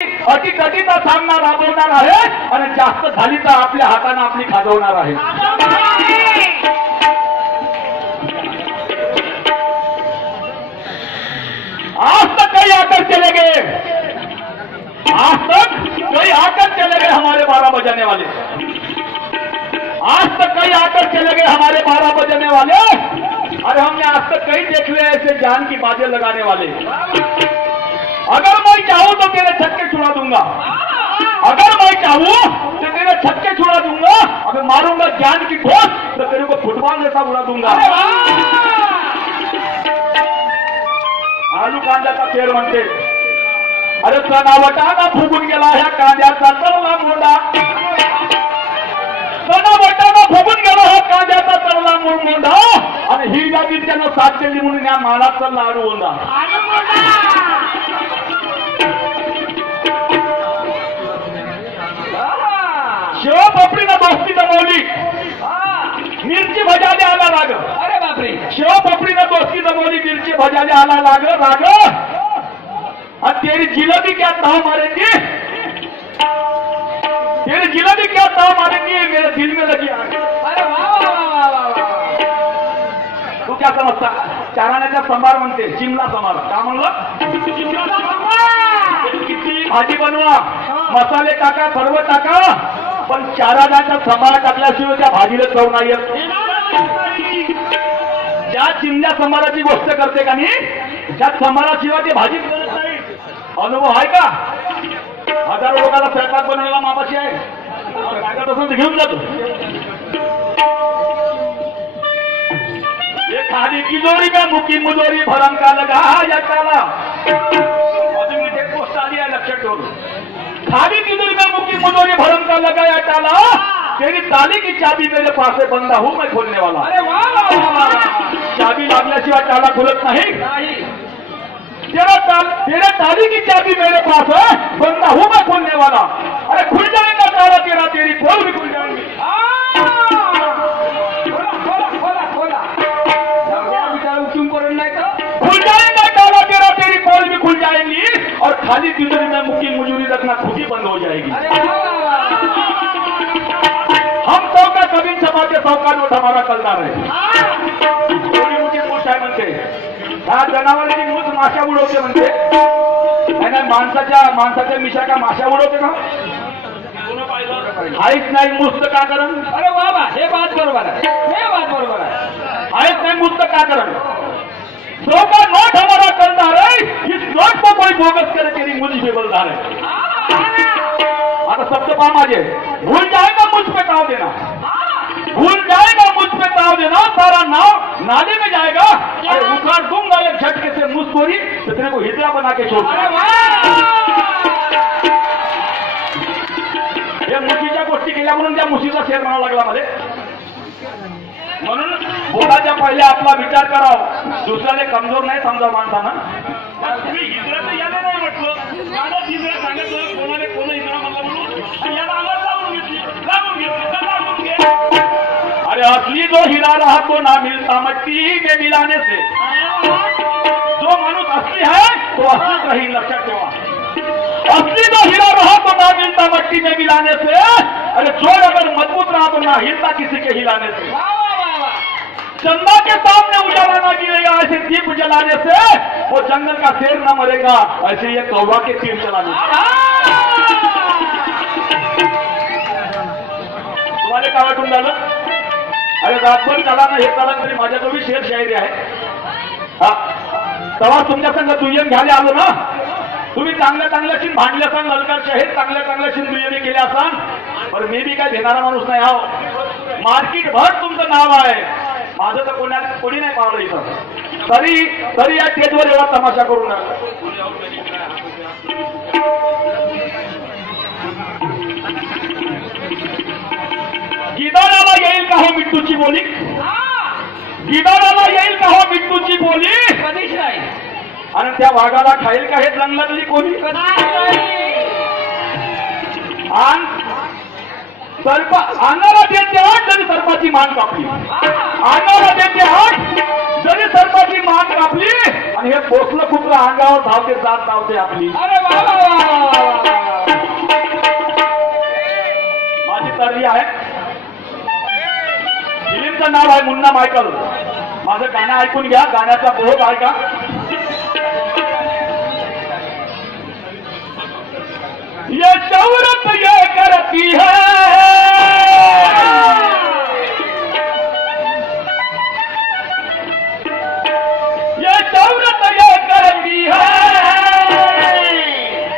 अटीतटीचा सामना राबवणार आहे आणि जास्त झाली तर आपल्या हाताने आपली खाजवणार आहे। आज तक कई आकर चले गए, आज तक कई आकर चले गए हमारे 12 बजाने वाले, आज तक कई आकर चले गए हमारे 12 बजाने वाले। अरे हमने आज तक कई देख लिया ऐसे जान की बाजें लगाने वाले। अगर मैं चाहूं तो तेरे छक्के छुड़ा दूंगा, अगर मैं चाहूं तो तेरे छक्के छुड़ा दूंगा, अगर मारूंगा जान की ठोस तो तेरे को फुटबॉल जैसा उड़ा दूंगा। आलू कांद्याचा खेळ म्हणते, अरे सणावटाना फुगून गेला ह्या कांद्याचा तळला मोंडा, सणावटाना फुगून गेला ह्या कांद्याचा तळला मोंडा, आणि ही जागी त्यानं साथ दिली म्हणून या मानाचा लाडू ओंडा। शिव पोपडीनं दोस्ती जमवली, मिरची भजाले आला राग। अरे बापरे, शिव पोपडीनं दोस्ती जमवली, मिरची भजाले आला राग राग। और तेरी जिलेबी क्या ताव मारेंगी, तेरी जिलेबी क्या ताव मारेंगी, मेरे दिल में लगी आग। अरे वाह वाह वाह वाह, तू क्या समजता? चाराण्याचा संभार म्हणते, चिमला संभार का म्हणलं? किती भाजी बनवा, मसाले टाका, सर्व टाका, पण चाराण्याचा संभार टाकल्याशिवाय त्या भाजीला चव नाही येत। ज्या चिमल्या संभाराची गोष्ट करते का नाही, त्या संभाराशिवाय ती भाजी बनत नाही। अनुभव आहे का? हजारो लोकांना स्वयंपाक बनवलेला मापाशी आहे, तसंच घेऊन जातो। ये खाली किजोरी में मुकी मुजोरी भरम का लगा या काला, अजून इथे पोस्ट आली आहे लक्षात ठेवून। खाली किजोरी में मुकी मुजोरी भरम का लगा या काला, तेरी ताली की चाबी मेरे पास है, बंदा हूं मैं खोलने वाला। अरे वाह वाह वाह, चाबी लागल्याशिवाय ताला खुलत नाही। तेरे ताली की चाबी मेरे पास है, बंदा हूं मैं खोलने वाला। अरे खुल जाएगा ताला तेरा, तेरी पोल भी खुल जाएंगी। खुल जाएगा ताला तेरा, तेरी पोल भी खुल जाएंगी, और खाली तिजोरी में मुक्की मुजूरी रखना खुद ही बंद हो जाएगी। हम सौका कभी समाज सौका नोट हमारा कलदार है। मुझे पूछा म्हणते, हा जनावरांची मूठ माशा उडवते म्हणते, माणसाच्या मिशा का माशा उडवते का? हाईच नाही मुस्त का करण? अरे बाबा, हे बात बरोबर आहे, हे बात बरोबर आहे। हाईच नाही मुस्त का करण? सौ का नोट हमारा कलदार है, इस नोट को कोई बोगस करे तेरी मुझ पे बलदार है। आता शब्द पहा माझे, भूल जाएगा मुझ पे ताव देना, भूल जाएगा मुझ पे ताव देना, सारा नाव नाले में जाएगा। अरे उखाड़ दूंगा एक झटके से मुस्कोरी, तो तेरे को हिजरा बना के छोड़। या मुशीच्या गोष्टी केल्या म्हणून त्या मुशीचा शेर म्हणावा लागला मध्ये। म्हणून बोलाच्या पहिले आपला विचार करावा, दुसऱ्याने कमजोर नाही समजा माणसानं। तुम्ही हिजरा तर याला नाही म्हटलं, मला हिजरा सांगितलं, कोणाने कोण हिजरा म्हणला म्हणून याला आवाज लावून घेतली, लावून घे। अरे असली जो हिरा रहा तो ना मिलता मट्टी में मिलाने से, जो माणूस असली है तो असलीच राहील, लक्षात ठेवा। असली जो हीरा रहा तो ना मिलता मट्टी में मिलाने से, अरे जोड़ अगर मजबूत रहा तो ना हिलता किसी के हिलाने से। चंदा के सामने उजाला ना गिरेगा ऐसे दीप जलाने से, वो जंगल का शेर न मरेगा ऐसे ये कौवा के तीर चलाने से। तुम्हाला काय वाटून झालं? अरे रातभर चला ना, हे चला तरी माझ्याजवळ शेर शायरी आहे। हा तेव्हा तुमच्या संग दुय्यम घ्यायला आलो ना, तुम्ही चांगल्या चांगल्याशी भांडले असाल, ललकारचे आहेत चांगल्या चांगल्याशी दुय्यमी केल्या असाल, पण मी बी काय देणारा माणूस नाही आहो। मार्केट भर तुमचं नाव आहे, माझं तर कोणी नाही पावलं इथं, तरी या स्टेजवर एवढा तमाशा करू नका। गिधाडाला येईल का हो मिट्टूची बोली, गिधाडाला येईल का हो मिट्टूची बोली, कधीच नाही। आणि त्या वाघाला खाईल का हे जंगलातली कोणी? अंगाला देते आठ जरी सर्पाची मान कापली, अंगाला देते आठ जरी सर्पाची मान कापली, आणि हे पोचलं कुत्र अंगावर धावते जात धावते आपली. अरे वा वा वा वा वा. माझी तर्री आहे. फिल्मचं नाव आहे मुन्ना मायकल. माझं गाणं ऐकून घ्या. गाण्याचा बोध ऐका. ये शौरत ये करती है, ये शौरत ये करती है,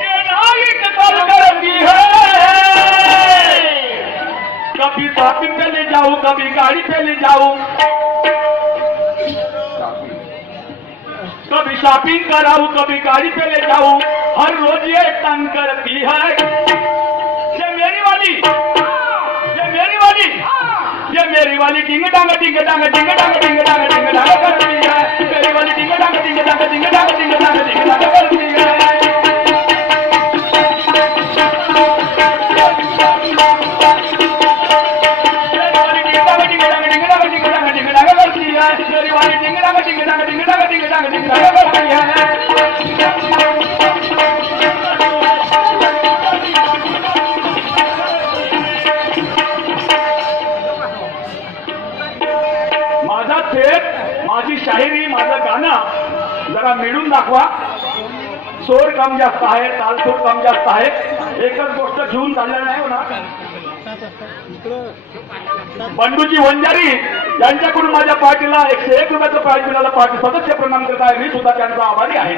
ये नायक कर करती है. कभी शॉपिंग पे ले जाऊं, कभी गाड़ी पे ले जाऊं, कभी शॉपिंग कराऊं, कभी गाड़ी पे ले जाऊं, हर रोज ये तंग करती है. ये मेरी वाली, ये मेरी वाली, ये मेरी वाली डिंग डांग डिंग डांग डिंग डांग डिंग डांग डिंग डांग करती है. मेरी वाली डिंग डांग डिंग डांग डिंग डांग डिंग डांग डिंग डांग करती है. मेरी वाली डिंग डांग डिंग डांग डिंग डांग डिंग डांग डिंग डांग करती है. माझा थेट, माझी शाहिरी, माझं गाणं जरा मिळून दाखवा. सोर कम जास्त आहे, तालसूर कम जास्त आहे. एकच गोष्ट घेऊन चाललेलं नाही होणार. बंडूजी वंजारी यांच्याकडून माझ्या पार्टीला 101 रुपयाचं प्राईज मिळालं. पार्टी सदस्य प्रणाम करत आहे. मी सुद्धा त्यांचा आभारी आहे.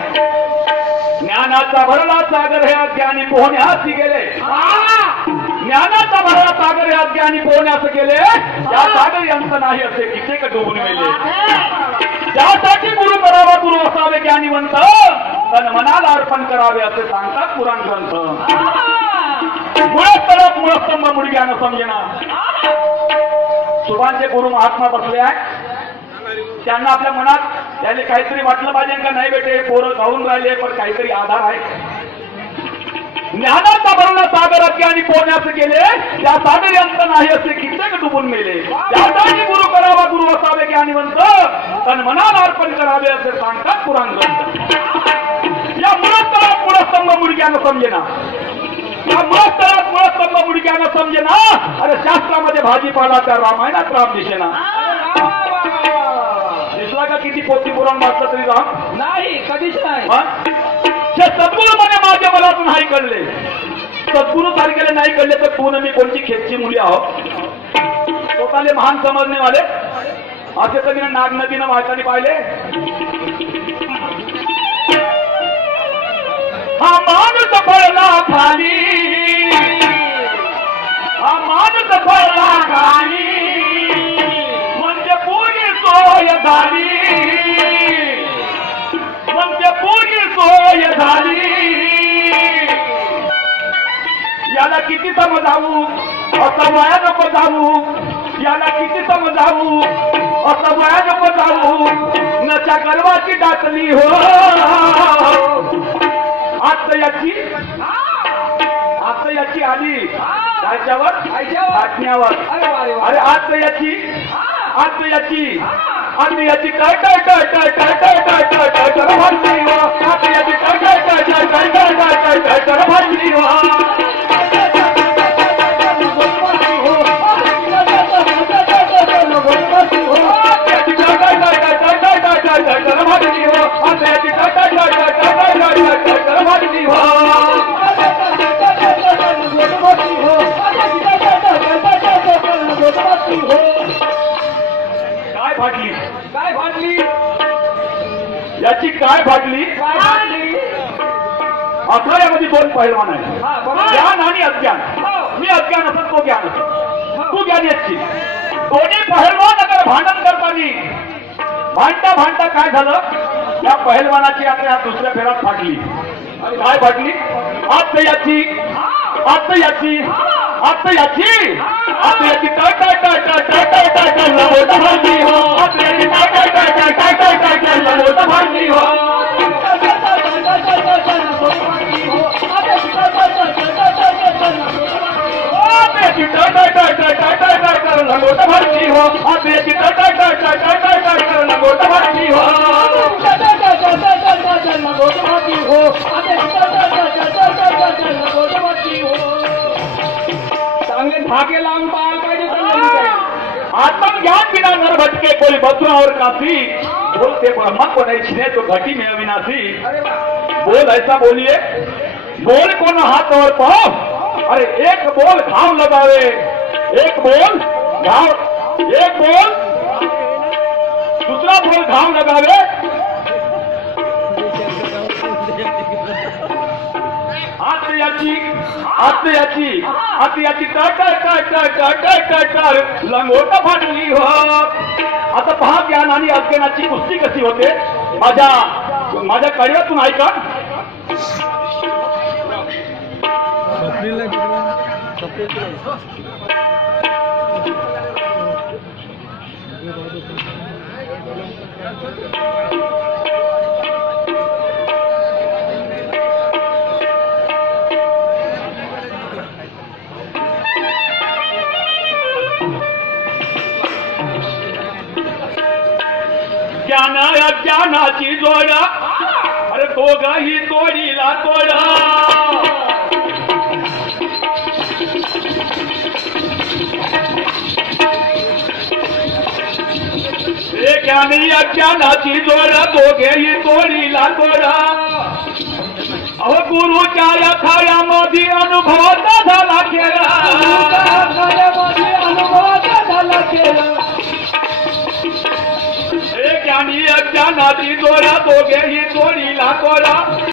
ज्ञानाचा भरला सागर हे अज्ञानी पोहण्यास गेले. ज्ञानाचा भरला सागर हे अज्ञानी पोहण्यास गेले. या सागर यांचं नाही असे कित्येक डुबून गेले. त्यासाठी गुरु करावा गुरु असावे ज्ञानीवंत, तन मनाला अर्पण करावे असे सांगतात पुराण ग्रंथ. मुळस्तरात मुळस्तंभ मुडग्यानं समजेना. सुभाषचे गुरु महात्मा बसले आहे. त्यांना आपल्या मनात त्याने काहीतरी वाटलं पाहिजे का नाही बेटे, पोरं गाऊन राहिले पण काहीतरी आधार आहे. ज्ञानाचा भरला सागर अज्ञानी पोहण्यास गेले. त्या सागर यंत्र नाही असे कित्येक डुबून मेले. त्यासाठी गुरु करावा गुरु असावे ज्ञानीवंत, तन मनाला अर्पण करावे असे सांगतात पुराण ग्रंथ. या मुळस्तरात मुळस्तंभ मुडग्यानं समजेना. या मुळस्तरात मुळस्तंभ मुडग्यानं समजेना. अरे शास्त्रामध्ये भाजीपाला त्या रामायणात राम दिसेना. दिसला का किती पोथी पुराण वाचलं तरी राम नाही, कधीच नाही. हे सद्गुरू म्हणे माझ्या मला नाही कळले. सद्गुरू सारखेले नाही कळले तर तू मी कोणती खेतची मुली आहोत. स्वतःले महान समजणे वाले असे तर मी नाग नदीनं वाहताना पाहिले. हा माणूस पडला खाली, हा माणूस पडला खाली, म्हणजे पूर्वी सोय झाली, म्हणजे पूर्वी सोय झाली. याला किती समजावू असं वया नको जाऊ. याला किती समजावू असं वया नको जाऊ. नच्या गर्वाची दाटली हो आता याची आली त्याच्यावर आज्ञावर. अरे आता याची आणि याची काय काय काय काय काय काय काय काय काय कर भांडली हो. आता याची काय काय काय काय काय काय काय काय काय कर भांडली हो. काय फाटली याची काय फाटली. अकरामध्ये दोन पहिलवान आहे, ज्ञान आणि अज्ञान. मी अज्ञान असत तो ज्ञान असत. तू ज्ञानी असतील. दोन्ही पहिलवान अगर भांडण करताना भांडता काय झालं. या पहिलवानाची आता या दुसऱ्या फेऱ्यात फाटली. काय फाटली. आता याची काय काय काय काय काय काय काय काय लवट भांडली हो. आता याची काय काय काय काय काय काय काय काय लवट भांडली हो. याची काय काय काय काय काय काय काय कर लंगोट भांडली हो. आता याची काय काय काय काय काय काय काय कर लंगोट भांडली हो. गोटवाची हो गोटवाची हो चांगले धागे लावून पाहायला पाहिजे चांगले आत्मज्ञान बिना नर भटके कोई बसुरावर काशी बोलते ब्रह्मा को नहीं छिने तो घटी में अविनाशी बोल ऐसा बोलिए बोल को न हाथ और पाँव अरे एक बोल घाव लगावे एक बोल घाव एक बोल दूसरा बोल घाव लगावे आती लंगोटा फाटली हो आता पहा ज्ञान आणि अज्ञानाची कुस्ती कशी होते माझ्या कळव्यातून ऐका ज्ञान अज्ञानाची जोडा अरे दोघही तोडीला तोडा ज्ञानी अज्ञानाची जोडा दोघेही तोडीला तोडा अहो गुरुच्या या खायामध्ये अनुभवाचा झाला केला ज्ञानी अज्ञानाची जोडा दोघेही तोडीला तोडा